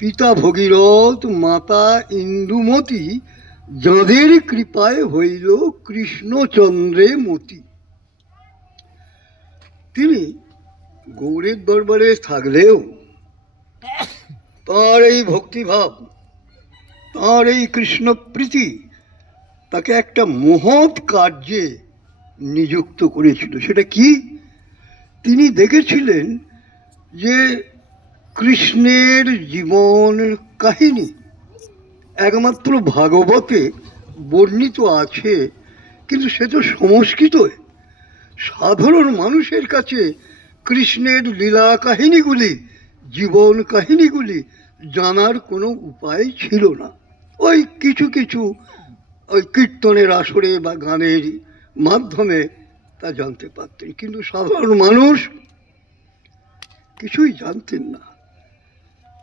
পিতা ভগীরথ, মাতা ইন্দুমতী, যাঁদের কৃপায় হইল কৃষ্ণচন্দ্রে মতি। তিনি গৌরের দরবারে থাকলেও তাঁর এই ভক্তিভাব, তাঁর এই কৃষ্ণপ্রীতি তাকে একটা মহৎ কার্যে নিযুক্ত করেছিল। সেটা কি? তিনি দেখেছিলেন যে কৃষ্ণের জীবন কাহিনী একমাত্র ভাগবতে বর্ণিত আছে, কিন্তু সে তো সংস্কৃত। সাধারণ মানুষের কাছে কৃষ্ণের লীলা কাহিনীগুলি, জীবন কাহিনীগুলি জানার কোনো উপায় ছিল না। ওই কিছু কিছু ওই কীর্তনের আসরে বা গানের মাধ্যমে তা জানতে পারতেন, কিন্তু সাধারণ মানুষ কিছুই জানতেন না।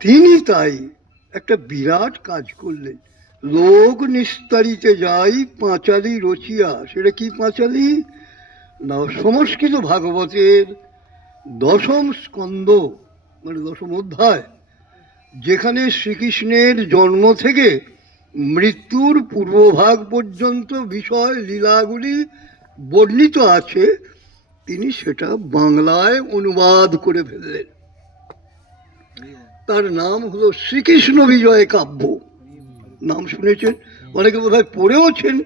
তিনি তাই একটা বিরাট কাজ করলেন। লোক নিস্তারিতে যাই পাঁচালি রচিয়া। সেটা কি পাঁচালি না? সংস্কৃত ভাগবতের দশম স্কন্ধ, মানে দশম অধ্যায়, যেখানে শ্রীকৃষ্ণের জন্ম থেকে মৃত্যুর পূর্বভাগ পর্যন্ত বিষয় লীলাগুলি বর্ণিত আছে, তিনি সেটা বাংলায় অনুবাদ করে ফেললেন। তার নাম হলো শ্রীকৃষ্ণ বিজয় কাব্য। নাম শুনেছেন, অনেকে বোধ হয় পড়েওছেন।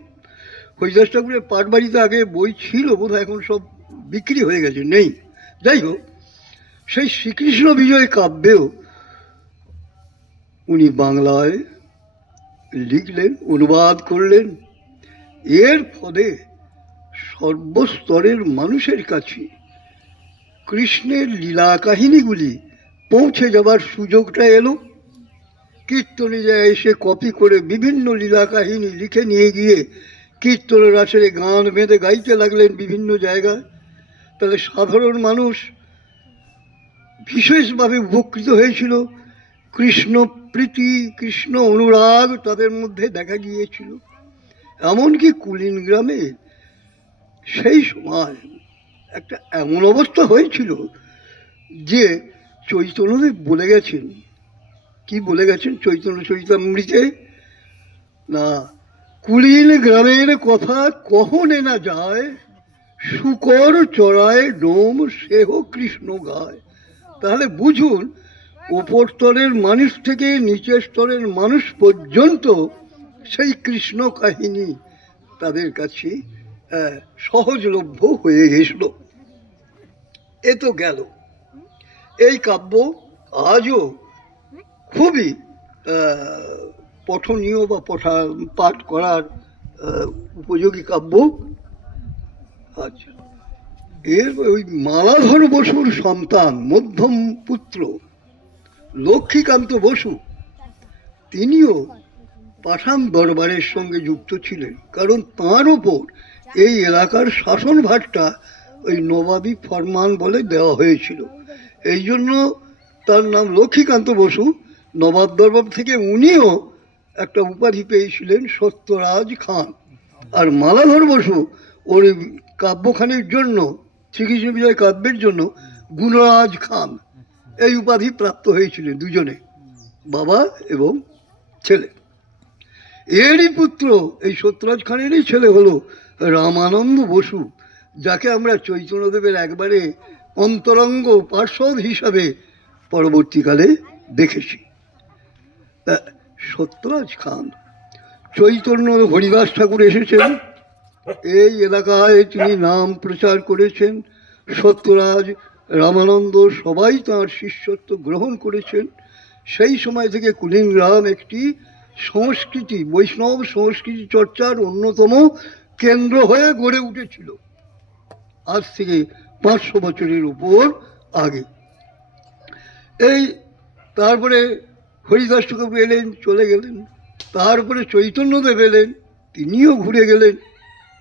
হরিদাস ঠাকুরের পাটবাড়িতে আগে বই ছিল, বোধ হয় এখন সব বিক্রি হয়ে গেছে, নেই। যাই হোক, সেই শ্রীকৃষ্ণ বিজয় কাব্যেও উনি বাংলায় লিখলেন, অনুবাদ করলেন। এর ফলে সর্বস্তরের মানুষের কাছে কৃষ্ণের লীলা কাহিনীগুলি পৌঁছে যাবার সুযোগটা এলো। কীর্তনে যায় এসে কপি করে বিভিন্ন লীলা কাহিনী লিখে নিয়ে গিয়ে কীর্তনের আসরে গান বেঁধে গাইতে লাগলেন বিভিন্ন জায়গায়। তাহলে সাধারণ মানুষ বিশেষভাবে উপকৃত হয়েছিল। কৃষ্ণ প্রীতি, কৃষ্ণ অনুরাগ তাদের মধ্যে দেখা গিয়েছিল। এমনকি কুলিন গ্রামে সেই সময় একটা এমন অবস্থা হয়েছিল যে চৈতন্যদেব বলে গেছেন, কি বলে গেছেন চৈতন্য চরিতামৃতে, না কুলিন গ্রামের কথা কহনে না যায়, শুকর চড়ায় ডোম সেহ কৃষ্ণ গায়। তাহলে বুঝুন, ওপর স্তরের মানুষ থেকে নিচের স্তরের মানুষ পর্যন্ত সেই কৃষ্ণ কাহিনী তাদের কাছে সহজলভ্য হয়ে গেছিল। এ তো গেল। এই কাব্য আজও খুবই পঠনীয় বা পাঠ করার উপযোগী কাব্য। আচ্ছা, এর ওই মালাধর বসুর সন্তান মধ্যম পুত্র লক্ষ্মীকান্ত বসু, তিনিও পাঠান দরবারের সঙ্গে যুক্ত ছিলেন, কারণ তাঁর ওপর এই এলাকার শাসনভারটা ওই নবাবী ফরমান বলে দেওয়া হয়েছিল। এই জন্য তার নাম লক্ষ্মীকান্ত বসু। নবাব দরবার থেকে উনিও একটা উপাধি পেয়েছিলেন, সত্যরাজ খান। আর মালাধর বসু ওর কাব্যখানির জন্য, শ্রীকৃষ্ণ বিজয় কাব্যের জন্য গুণরাজ খান এই উপাধি প্রাপ্ত হয়েছিলেন, দুজনে, বাবা এবং ছেলে। এরই পুত্র, এই সত্যরাজ খানেরই ছেলে হলো রামানন্দ বসু, যাকে আমরা চৈতন্যদেবের একবারে অন্তরঙ্গ পার্ষদ হিসাবে পরবর্তীকালে দেখেছি। সত্যরাজ খান, চৈতন্য হরিদাস ঠাকুর এসেছেন এই এলাকায়, তিনি নাম প্রচার করেছেন। সত্যরাজ, রামানন্দ সবাই তাঁর শিষ্যত্ব গ্রহণ করেছেন। সেই সময় থেকে কুলিন গ্রাম একটি সংস্কৃতি, বৈষ্ণব সংস্কৃতি চর্চার অন্যতম কেন্দ্র হয়ে গড়ে উঠেছিল আজ থেকে 500 বছরের উপর আগে। এই তারপরে হরিদাস ঠাকুর এলেন, চলে গেলেন। তারপরে চৈতন্যদেব এলেন, তিনিও ঘুরে গেলেন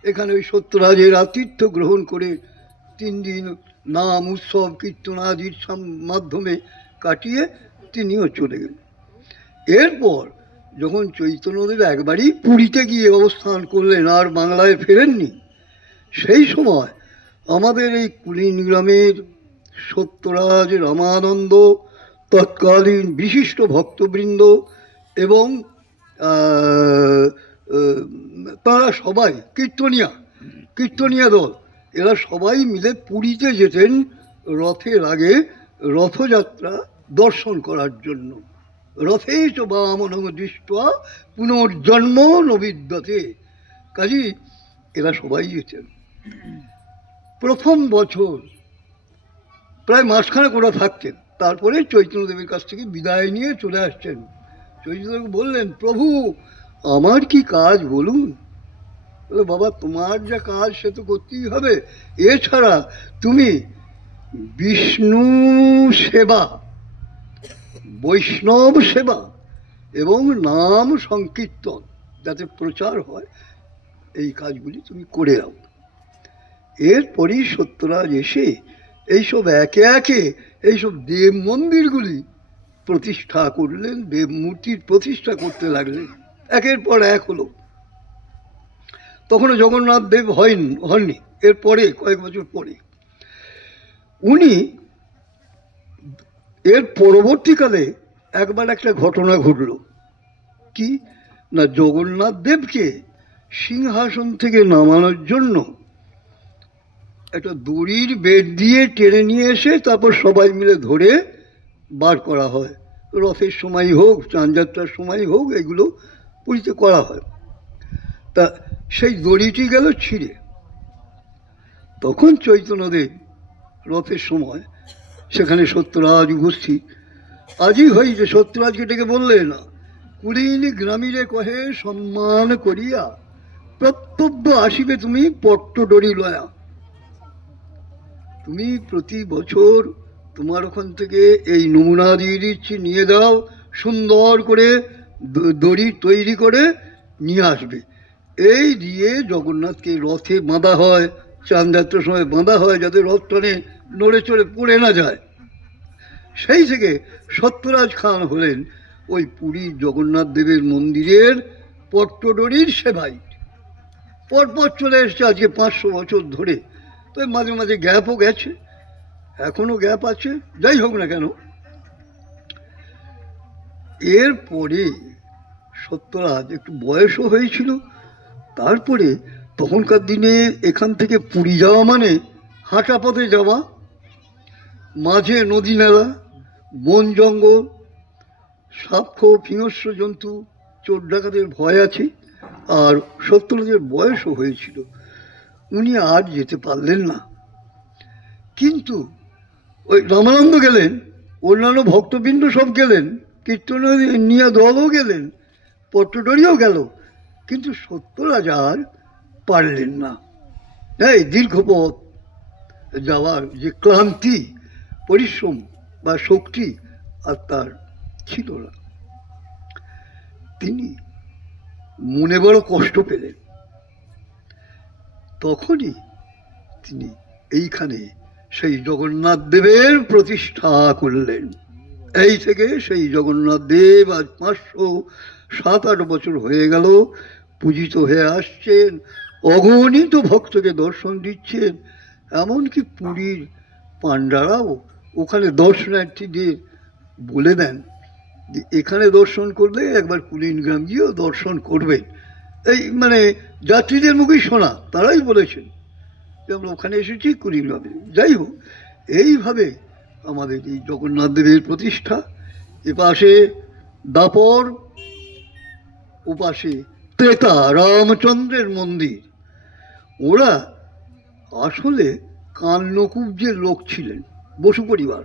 এখানে ওই সত্যরাজের আতিথ্য গ্রহণ করে 3 দিন নাম উৎসব কীর্তনাদির মাধ্যমে কাটিয়ে তিনিও চলে গেলেন। এরপর যখন চৈতন্যদেব একবারই পুরীতে গিয়ে অবস্থান করলেন, আর বাংলায় ফেরেননি, সেই সময় আমাদের এই কুলিন গ্রামের সত্যরাজ, রামানন্দ, তৎকালীন বিশিষ্ট ভক্তবৃন্দ এবং আহ, আহ, তারা সবাই কীর্তনিয়া দল, এরা সবাই মিলে পুরীতে যেতেন রথের আগে রথযাত্রা দর্শন করার জন্য। রথে চ বামনং দৃष्ट्वा পুনর্জন্ম নবিদ্যতে। কাজী এরা সবাই যেতেন। প্রথম বছর প্রায় মাসখানেক ওরা থাকতেন, তারপরে চৈতন্যদেবের কাছ থেকে বিদায় নিয়ে চলে আসছেন। চৈতন্যদেব বললেন, প্রভু আমার কি কাজ বলুন? বলে, বাবা তোমার যা কাজ সে তো করতেই হবে, এছাড়া তুমি বিষ্ণু সেবা, বৈষ্ণব সেবা এবং নাম সংকীর্তন যাতে প্রচার হয়, এই কাজগুলি তুমি করে দাও। এরপরই সত্যরাজ এসে এইসব একে একে এইসব দেব মন্দিরগুলি প্রতিষ্ঠা করলেন, দেব মূর্তির প্রতিষ্ঠা করতে লাগলেন, একের পর এক হলো। তখনও জগন্নাথ দেব হননি, এরপরে কয়েক বছর পরে উনি, এর পরবর্তীকালে একবার একটা ঘটনা ঘটল। কি না, জগন্নাথ দেবকে সিংহাসন থেকে নামানোর জন্য একটা দড়ির বেড় দিয়ে টেনে নিয়ে এসে তারপর সবাই মিলে ধরে বার করা হয়। রথের সময় হোক, চাঁদযাত্রার সময় হোক, এগুলো পুরীতে করা হয়। তা সেই দড়িটি গেল ছিঁড়ে। তখন চৈতন্যদেব রথের সময় সেখানে সত্যরাজ উপস্থিত। আজই হয়েছে, সত্যরাজকে ডেকে বললেন, কুলীন গ্রামীরে কহে সম্মান করিয়া প্রত্যব্য আসিবে তুমি পট্টডরি লয়া। তুমি প্রতি বছর তোমার ওখান থেকে এই নমুনা দিয়ে দিচ্ছি, নিয়ে দাও, সুন্দর করে দড়ি তৈরি করে নিয়ে আসবে। এই দিয়ে জগন্নাথকে রথে বাঁধা হয়, চাঁদযাত্রার সময় বাঁধা হয়, যাতে রথ টানে নড়ে চড়ে পড়ে না যায়। সেই থেকে সত্যরাজ খান হলেন ওই পুরীর জগন্নাথ দেবের মন্দিরের পট্টডরির সেবাই। পরপর চলে এসছে আজকে 500 বছর ধরে। তো মাঝে মাঝে গ্যাপও গেছে, এখনো গ্যাপ আছে, যাই হোক না কেন। এরপরে সত্যরাজ একটু বয়সও হয়েছিল। তারপরে তখনকার দিনে এখান থেকে পুরী যাওয়া মানে হাঁটা পথে যাওয়া, মাঝে নদী নালা, বন জঙ্গল, সাপ হিংস্র জন্তু, চোর ডাকাতের ভয় আছে। আর সত্যরাজের বয়সও হয়েছিল, উনি আর যেতে পারলেন না। কিন্তু ওই রামানন্দ গেলেন, অন্যান্য ভক্তবৃন্দ সব গেলেন, কীর্তন নিয়ে দলও গেলেন, পট্টডরিও গেল, কিন্তু সত্যরাজ আর পারলেন না। এই দীর্ঘ পথ যাওয়ার যে ক্লান্তি, পরিশ্রম বা শক্তি আর তার ছিল না। তিনি মনে বড় কষ্ট পেলেন। তখনই তিনি এইখানে সেই জগন্নাথ দেবের প্রতিষ্ঠা করলেন। এই থেকে সেই জগন্নাথ দেব আজ 507-8 বছর হয়ে গেল পূজিত হয়ে আসছেন, অগণিত ভক্তকে দর্শন দিচ্ছেন। এমনকি পুরীর পাণ্ডারাও ওখানে দর্শনার্থীদের বলে দেন যে এখানে দর্শন করলে একবার কুলীন গ্রাম গিয়েও দর্শন করবেন। এই মানে যাত্রীদের মুখেই শোনা, তারাই বলেছেন যে আমরা ওখানে এসেছি কুলীন গ্রামে। যাই হোক, এইভাবে আমাদের এই জগন্নাথ দেবের প্রতিষ্ঠা। এপাশে দাপর, ওপাশে ত্রেতা রামচন্দ্রের মন্দির। ওরা আসলে কান্নকুব্জের লোক ছিলেন, বসু পরিবার।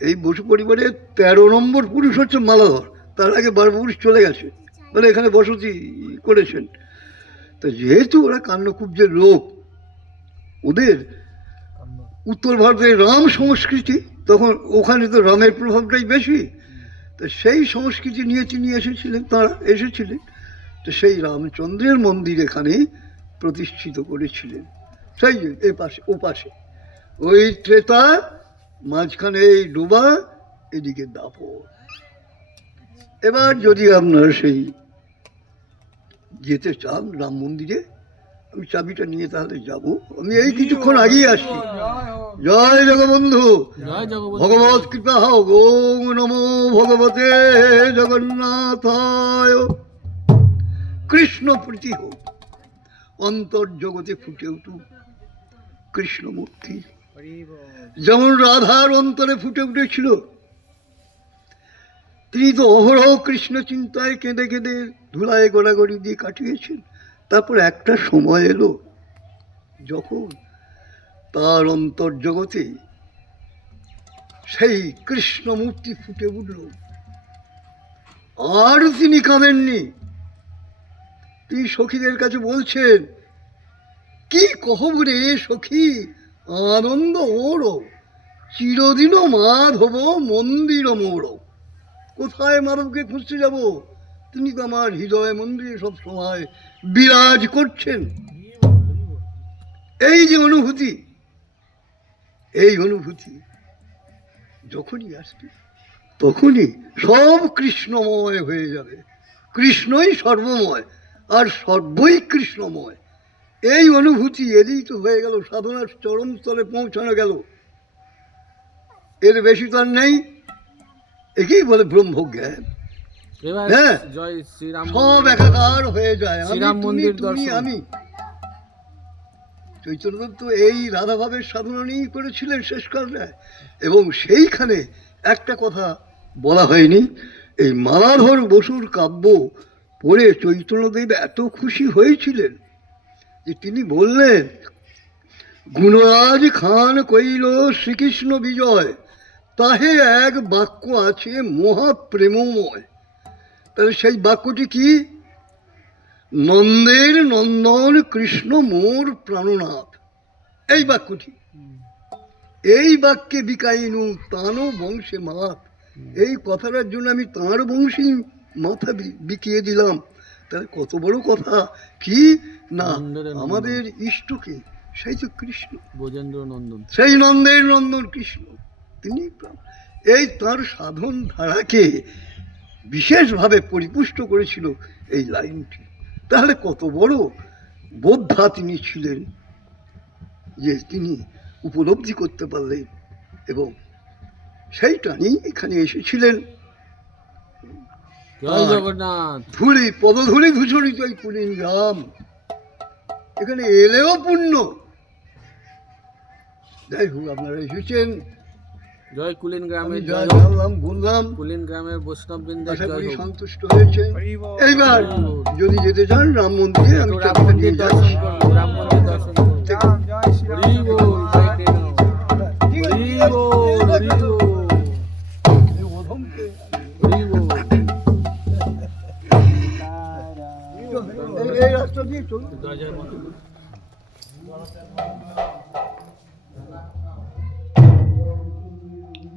এই বসু পরিবারের 13 নম্বর পুরুষ হচ্ছে মালাধর, তার আগে 12 পুরুষ চলে গেছে, মানে এখানে বসতি করেছেন। তা যেহেতু ওরা কান্নকুব্জের লোক, ওদের উত্তর ভারতের রাম সংস্কৃতি, তখন ওখানে তো রামের প্রভাবটাই বেশি, তো সেই সংস্কৃতি নিয়ে তিনি এসেছিলেন, তারা এসেছিলেন। তো সেই রামচন্দ্রের মন্দির এখানে প্রতিষ্ঠিত করেছিলেন। সেই এ পাশে ও পাশে ওই ত্রেতা, মাঝখানে এই ডোবা, এদিকে দাপর। এবার যদি আপনারা সেই যেতে চান রাম মন্দিরে, আমি চাবিটা নিয়ে তাহলে যাব, আমি এই কিছুক্ষণ আগেই আসছি। জয় জগবন্ধু, জয় জগবন্ধু। ভগবত কৃপা হোক। ওম নমো ভগবতে জগন্নাথায়। কৃষ্ণ প্রীতি হোক, অন্তর্জগতে ফুটে উঠুক কৃষ্ণমূর্তি, যেমন রাধার অন্তরে ফুটে উঠেছিল। তিনি তো অহরহ কৃষ্ণ চিন্তায় কেঁদে কেঁদে ধুলায় গোড়াগড়ি দিয়ে কাটিয়েছেন। তারপর একটা সময় এলো যখন তার অন্তর্জগতে সেই কৃষ্ণমূর্তি ফুটে উঠল। আর তিনি কাঁদেননি। তিনি সখীদের কাছে বলছেন, কি কহব রে সখী, আনন্দ ওর, চিরদিন মাধব মন্দির মোর। কোথায় মাধবকে খুঁজতে যাব? তিনি তো আমার হৃদয় মন্দিরে সব সময় বিরাজ করছেন। এই যে অনুভূতি, এই অনুভূতি যখনই আসবে তখনই সব কৃষ্ণময় হয়ে যাবে। কৃষ্ণই সর্বময় আর সর্বই কৃষ্ণময়। এই অনুভূতি এলেই তো হয়ে গেল, সাধনার চরম স্তরে পৌঁছানো গেল। এর বেশি তো আর নেই। একেই বলে ব্রহ্মজ্ঞান। এবার হ্যাঁ, জয় শ্রীরাম সব একাকার হয়ে যায়। আমি শ্রীরাম তুমি, মন্দির তুমি দর্শন। আমি। চৈতন্যদেব তো এই রাধাভাবের সাধনা নিয়েই করেছিলেন শেষকালে। এবং সেইখানে একটা কথা বলা হয়নি, এই মালাধর বসুর কাব্য পড়ে চৈতন্যদেব এত খুশি হয়েছিলেন যে তিনি বললেন, গুণরাজ খান কইল শ্রীকৃষ্ণ বিজয়, তাহে এক বাক্য আছে মহাপ্রেমময়। তাহলে সেই বাক্যটি কি? নন্দের নন্দন কৃষ্ণ মোর প্রাণনাথ। এই বাক্যটি, এই বাক্যে বিকাইনু তানো বংশে মাত। এই কথাটার জন্য আমি তাঁর বংশেই মাথা বিকিয়ে দিলাম। তাহলে কত বড় কথা! কি না, নন্দের নন্দন। আমাদের ইষ্টকে সেই তো কৃষ্ণ, ব্রজেন্দ্র নন্দন। সেই নন্দের নন্দন কৃষ্ণ, তিনি এই তাঁর সাধন ধারাকে বিশেষভাবে পরিপুষ্ট করেছিল এই লাইনটি। তাহলে কত বড় বোদ্ধা তিনি ছিলেন যে তিনি উপলব্ধি করতে পারলেন এবং সেইটা নিয়ে এখানে এসেছিলেন। জয় জগন্নাথ। ধুলি পদধূলি ধূসরিত এই কুলীন গ্রাম, এখানে এলেও পুণ্য। যাই হোক, আপনারা এসেছেন, জয় কুলিন আমি গ্রামের যা জয় হোক। জানলাম বললাম, কুলিন গ্রামের বৈষ্ণব বৃন্দের আশা জয় করি হোক। সন্তুষ্ট হয়েছে। এইবার যদি যেতে চান রাম মন্দিরে, আমি একটু রাম চাবিটা মন্দির নিয়ে দর্শন যাচ্ছি। করুন, রাম মন্দির দর্শন করুন। হরি বল, জয় কৃষ্ণ। হরি বল, হরি বল, এই অধমকে হরি বল। এই রাস্তা দিয়ে চলুন। জয় জয় মা।